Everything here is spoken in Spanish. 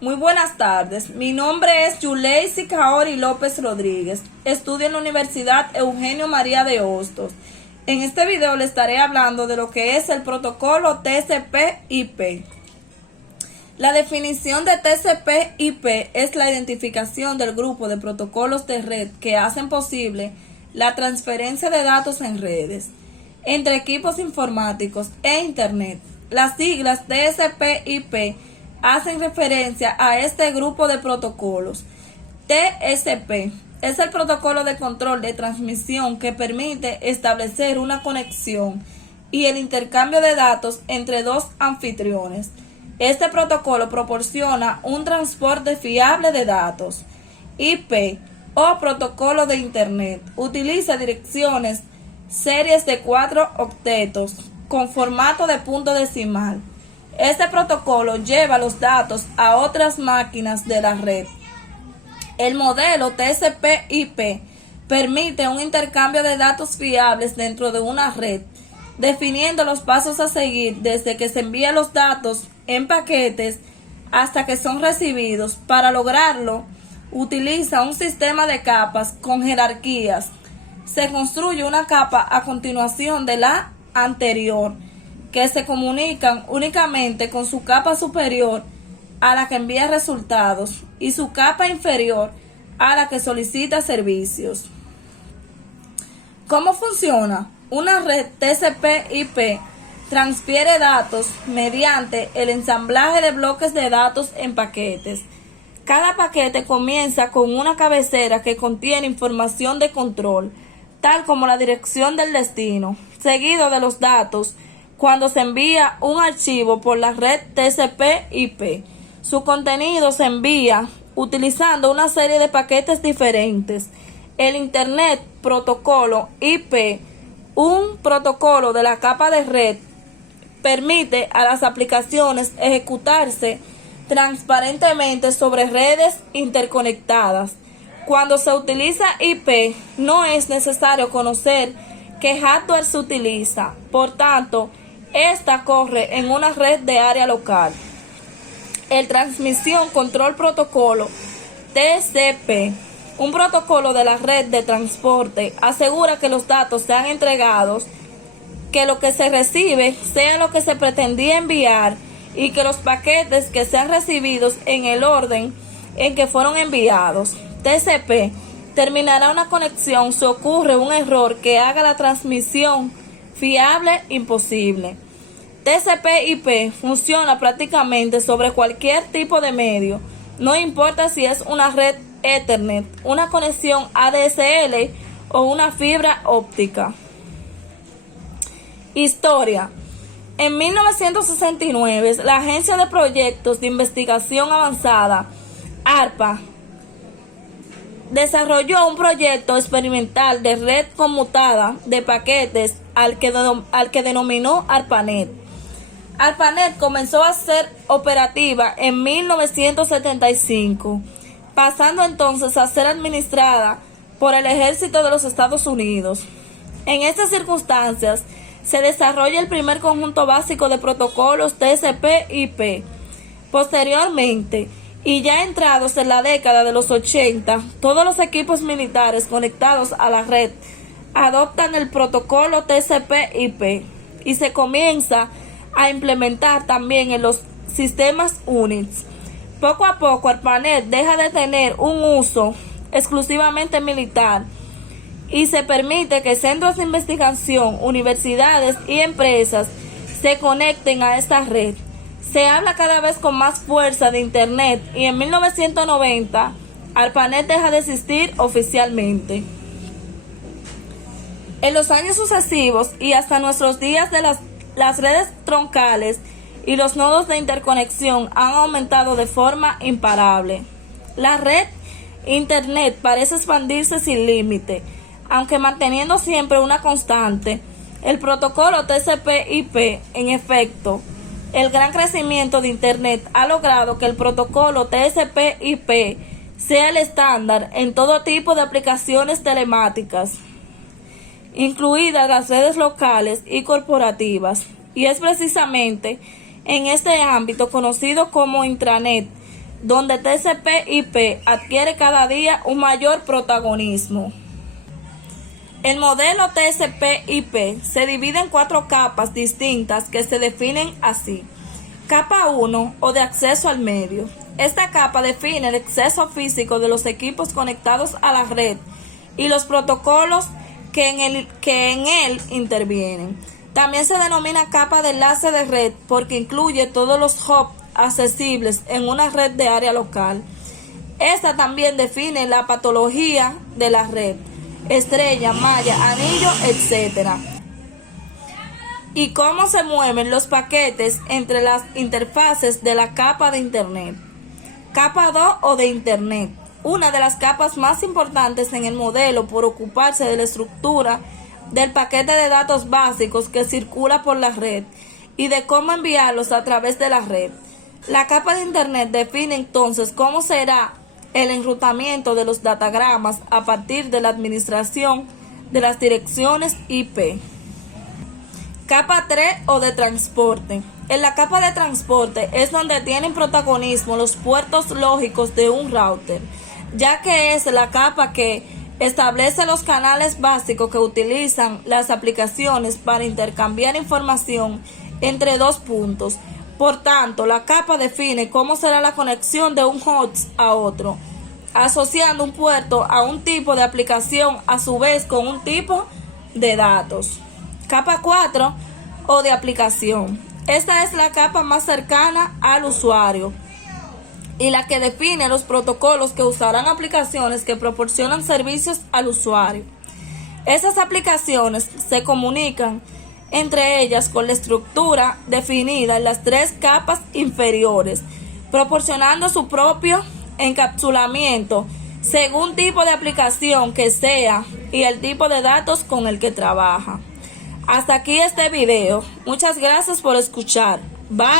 Muy buenas tardes, mi nombre es Yuleisi Kaori López Rodríguez, estudio en la Universidad Eugenio María de Hostos. En este video le estaré hablando de lo que es el protocolo TCP/IP. La definición de TCP/IP es la identificación del grupo de protocolos de red que hacen posible la transferencia de datos en redes, entre equipos informáticos e Internet. Las siglas TCP/IP hacen referencia a este grupo de protocolos. TCP es el protocolo de control de transmisión que permite establecer una conexión y el intercambio de datos entre dos anfitriones. Este protocolo proporciona un transporte fiable de datos. IP o protocolo de Internet utiliza direcciones series de 4 octetos con formato de punto decimal. Este protocolo lleva los datos a otras máquinas de la red. El modelo TCP/IP permite un intercambio de datos fiables dentro de una red, definiendo los pasos a seguir desde que se envían los datos en paquetes hasta que son recibidos. Para lograrlo, utiliza un sistema de capas con jerarquías. Se construye una capa a continuación de la anterior, que se comunican únicamente con su capa superior a la que envía resultados y su capa inferior a la que solicita servicios. ¿Cómo funciona? Una red TCP/IP transfiere datos mediante el ensamblaje de bloques de datos en paquetes. Cada paquete comienza con una cabecera que contiene información de control, tal como la dirección del destino, seguido de los datos cuando se envía un archivo por la red TCP/IP. Su contenido se envía utilizando una serie de paquetes diferentes. El Internet Protocolo IP, un protocolo de la capa de red, permite a las aplicaciones ejecutarse transparentemente sobre redes interconectadas. Cuando se utiliza IP, no es necesario conocer qué hardware se utiliza. Por tanto, esta corre en una red de área local. El Transmisión Control Protocolo TCP, un protocolo de la red de transporte, asegura que los datos sean entregados, que lo que se recibe sea lo que se pretendía enviar y que los paquetes que sean recibidos en el orden en que fueron enviados. TCP terminará una conexión si ocurre un error que haga la transmisión fiable imposible. TCP/IP funciona prácticamente sobre cualquier tipo de medio, no importa si es una red Ethernet, una conexión ADSL o una fibra óptica. Historia. En 1969, la Agencia de Proyectos de Investigación Avanzada, ARPA, desarrolló un proyecto experimental de red conmutada de paquetes al que denominó ARPANET. ARPANET comenzó a ser operativa en 1975, pasando entonces a ser administrada por el Ejército de los Estados Unidos. En estas circunstancias, se desarrolla el primer conjunto básico de protocolos TCP/IP. Posteriormente, y ya entrados en la década de los 80, todos los equipos militares conectados a la red adoptan el protocolo TCP/IP y se comienza a implementar también en los sistemas Unix. Poco a poco, ARPANET deja de tener un uso exclusivamente militar y se permite que centros de investigación, universidades y empresas se conecten a esta red. Se habla cada vez con más fuerza de Internet y en 1990 ARPANET deja de existir oficialmente. En los años sucesivos y hasta nuestros días las redes troncales y los nodos de interconexión han aumentado de forma imparable. La red Internet parece expandirse sin límite, aunque manteniendo siempre una constante. El protocolo TCP/IP, en efecto, el gran crecimiento de Internet ha logrado que el protocolo TCP/IP sea el estándar en todo tipo de aplicaciones telemáticas, incluidas las redes locales y corporativas, y es precisamente en este ámbito conocido como intranet donde TCP/IP adquiere cada día un mayor protagonismo. El modelo TCP/IP se divide en 4 capas distintas que se definen así. Capa 1 o de acceso al medio. Esta capa define el acceso físico de los equipos conectados a la red y los protocolos que en él intervienen. También se denomina capa de enlace de red porque incluye todos los hubs accesibles en una red de área local. Esta también define la patología de la red, estrella, malla, anillo, etc. Y cómo se mueven los paquetes entre las interfaces de la capa de Internet. Capa 2 o de Internet. Una de las capas más importantes en el modelo por ocuparse de la estructura del paquete de datos básicos que circula por la red y de cómo enviarlos a través de la red. La capa de Internet define entonces cómo será el enrutamiento de los datagramas a partir de la administración de las direcciones IP. Capa 3 o de transporte. En la capa de transporte es donde tienen protagonismo los puertos lógicos de un router, ya que es la capa que establece los canales básicos que utilizan las aplicaciones para intercambiar información entre 2 puntos. Por tanto, la capa define cómo será la conexión de un host a otro, asociando un puerto a un tipo de aplicación a su vez con un tipo de datos. Capa 4 o de aplicación. Esta es la capa más cercana al usuario y la que define los protocolos que usarán aplicaciones que proporcionan servicios al usuario. Esas aplicaciones se comunican entre ellas con la estructura definida en las 3 capas inferiores, proporcionando su propio encapsulamiento según tipo de aplicación que sea y el tipo de datos con el que trabaja. Hasta aquí este video. Muchas gracias por escuchar. Bye.